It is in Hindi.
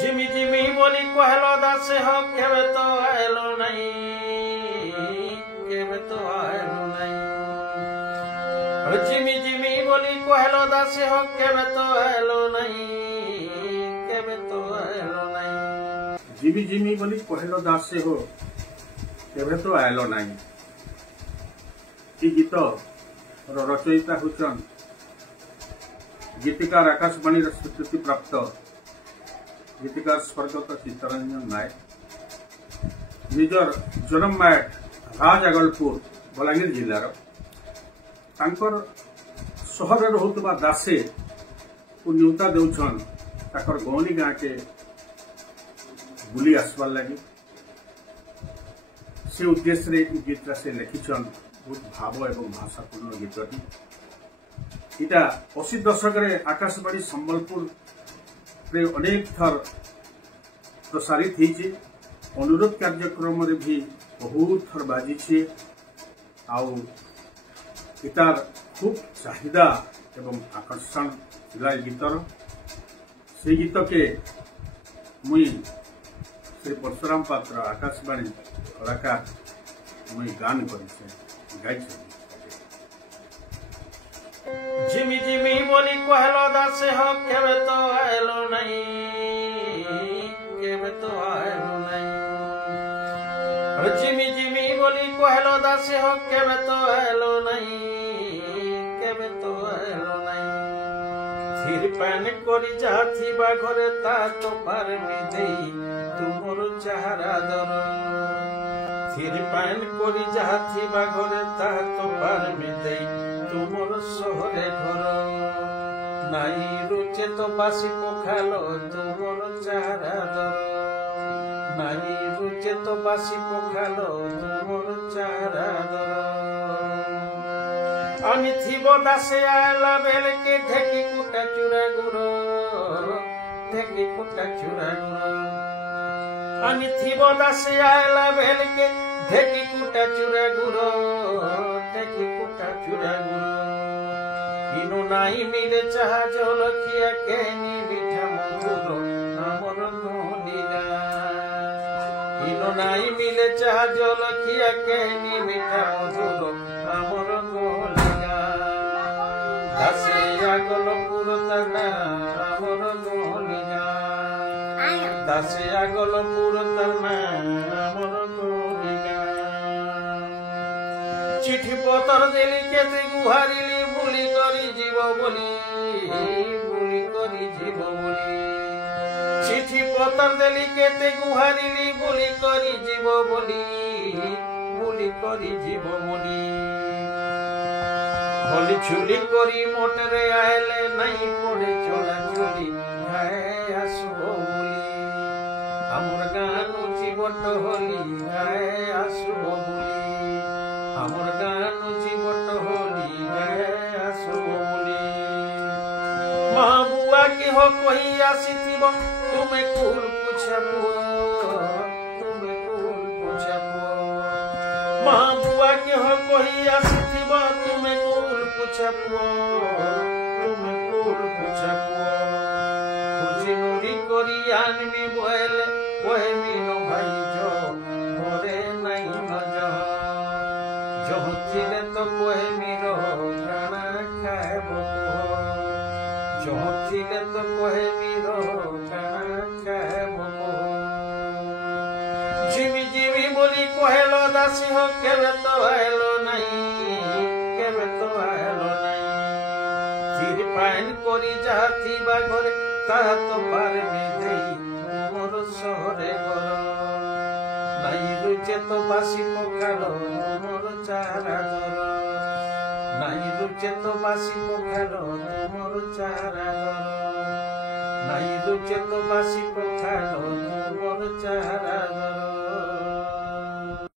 जिमी जिमी बोली कहलो दासे हो केवे तो आयलो नहीं, केवे तो आयलो नहीं। जिमी जिमी बोली कहलो दासे हो केवे तो आयलो नहीं, केवे तो आयलो नहीं। जिमी जिमी बोली कहलो दासे हो केवे तो आयलो नहीं। गीत रचयिता होचन गीतिकार आकाशवाणी स्वीकृति प्राप्त गीतिकार स्वर्गत चित्तरंजन नायक। निजर जन्म माट राज आगलपुर बलांगीर जिलार तांकर सहर रोहुतबा दासे को न्यूता देउछन ताकर गौनी गाँ के बुली आसबार लगी। से उद्देश्य रे गीत से लिखिछन बहुत भाव एवं भाषापूर्ण गीतटी। इटा 80 दशक आकाशवाणी संबलपुर रे अनेक थर प्रसारित होइछे। अनुरोध कार्यक्रम रे भी बहुत थर बाजी आउ इतार खूब चाहिदा एवं आकर्षण थिला गीतर। से गीत के मुई श्री परशुराम पात्र आकाशवाणी कलाकार मुई गान करिछे गाइछे। जिमी जिमी बोली कहलो दासे हो केवे तो आयलो नहीं, केवे तो आयलो नहीं। जिमी जिमी बोली कहलो दासे हो केवे तो आयलो नहीं, केवे तो आयलो नहीं। धीर पैन करी जाथी बा घरे ता तो पार मी देई तुमर चाहरा दर। धीर पैन करी जाथी बा घरे ता तो पार मी देई तुमर सहरे घर। नाई रुचे तो बासी पखालो तुमर चारा दर। नाई रुचे तो बासी पखालो तुमर चारा दर। आमी थिबो दासे आयला बेले के ढेकी कुटा चूरा गुरो, ढेकी कुटा चूरा गुरो। आमी थिबो दासे आयला बेले के ढेकी कुटा चूरा गुरो, ढेकी कुटा चूरा गुरो। इनु नाई मिले चाहा जलखिया केनी मिठा मधुर हमर गोलिगा। इनु नाई मिले चाहा जलखिया केनी मिठा मधुर हमर गोलिगा। दासे आगल पुरतना हमर गोलिगा। दासे आगल पुरतना हमर गोलिगा। चिठी पतर देली केते गुहारिली বুলি করি জীব বলি, বুলি করি জীব বলি। চিঠি পতর দেলি কেতে গুহারিলি বুলি করি জীব বলি, বুলি করি জীব বলি। হলি ছুলি করি মোটরে আইলে নাই পড়ে চলা চলি গায়ে আসব বলি। আমার গান জীবন হলি গায়ে আসব বলি। আমার গান জীবন হলি গায়ে बुआ की हो कोई आसीथिब तुम्हें कुल पूछबो, तुम्हें कुल पूछबो। माँ बुआ की हो कोई आसीथिब तुम्हें कुल पूछबो, तुम्हें कुल पूछबो। खुशी नुरी करी आनमी बोले कोई मीनो भाई जो मोरे नहीं न जो थिले तो कोई मीरो खाना खाएबो। जोथिले तो कोहे मीरो खाना खाएबो। जिमी जिमी बोली कहलो दासी हो केवे तो आयलो नहीं, केवे तो आयलो नहीं। धीर पाइन करी जाथी बा घरे ता तो पार मी देई तुमर सहरे घर। नाई रुचे तो बासी पखालो तुमर चारा दर। नाई रुचे तो बासी पखालो तुमर चारा दर। नाई रुचे तो बासी पखालो तुमर चारा दर।